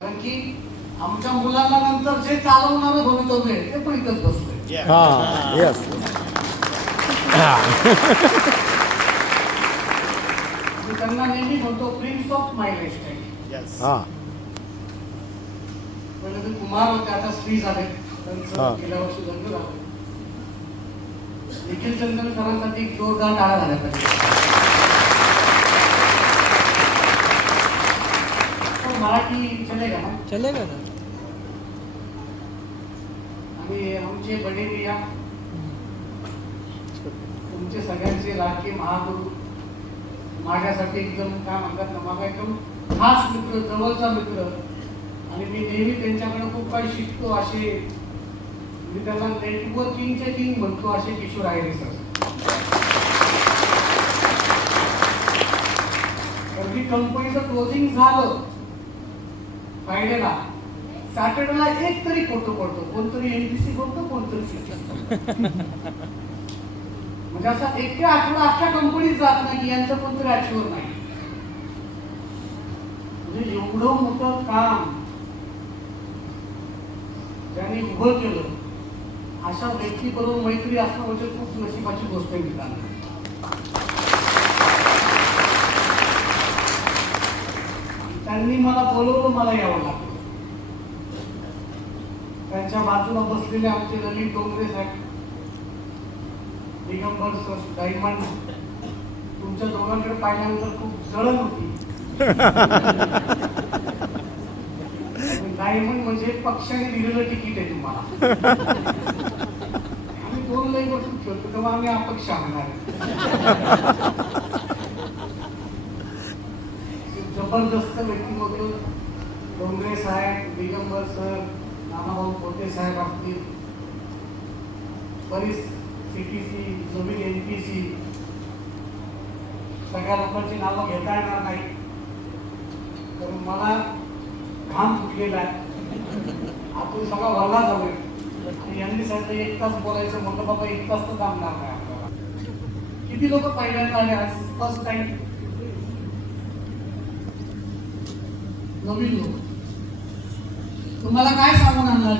कारण की आमच्या मुलांना नंतर जे चालवणारं भवितव्य आहे ते पण इथंच बसलंय. येस. मी त्यांना नेहमी म्हणतो प्रिन्स ऑफ माय लाईफस्टाईल. पहिले ते कुमार होते, आता श्री झाले. त्यांचं गेल्या वर्षी लग्न झालं. निखिल चंदन सरांसाठी एक जोरदार टाळ्या झाल्या पाहिजे. मराठी चलेगा ना? चलेगा ना. आणि आमचे बडेरिया तुमचे सगळ्यांचे लाडके महागुरु, माझ्यासाठी एकदम काय म्हणतात ना, माझा एकदम खास मित्र, जवळचा मित्र. आणि मी नेहमी त्यांच्याकडे खूप काही शिकतो. असे मी त्यांना नेटवर्किंगचे किंग म्हणतो, असे किशोर आहेरे सर. तर मी कंपनीचं क्लोजिंग झालं फ्रायडेला, सॅटर्डेला एक तरी फोटो पडतो, कोणतरी एनटीसी बोलतो, कोणतरी सिटी. म्हणजे असा एक आठवडा अख्ख्या कंपनीत जात नाही की यांचं कोणतरी अचिव्हर नाही. म्हणजे एवढं मोठं काम ज्यांनी उभं केलं, अशा व्यक्तीबरोबर मैत्री असणं म्हणजे खूप नशिबाची गोष्ट आहे मित्रांनो. त्यांनी मला बोलवलं, मला यावं लागलं. त्यांच्या बाजूला बसलेले आमचे ललित डोंगरे साहेब, दिगंबर सर, डायमंड, तुमच्या दोघांकडे पाहिल्यानंतर खूप जळण होती. डायमंड म्हणजे पक्षाने दिलेलं तिकीट आहे तुम्हाला. आम्ही दोन लई बसून खेळतो तेव्हा आम्ही अपक्ष आणणार. जबरदस्त व्यक्तिमत्व डोंगरे साहेब, दिगंबर सर, नानाभाऊ पोटे साहेब असतील, बरीच सीटीसी, जमीन एनपीसी, सगळ्या लोकांची नावं घेता येणार नाही तर मला घाम फुटलेला आहे. आपण सगळा वरला जाऊ. आणि यांनी सांगितलं एक तास बोलायचं, म्हणलं बाबा एक तास तर जमणार नाही आपल्याला. किती लोक पहिल्यांदा आले आज? फर्स्ट टाइम नवीन लोक. तुम्हाला काय सांगून आणणार?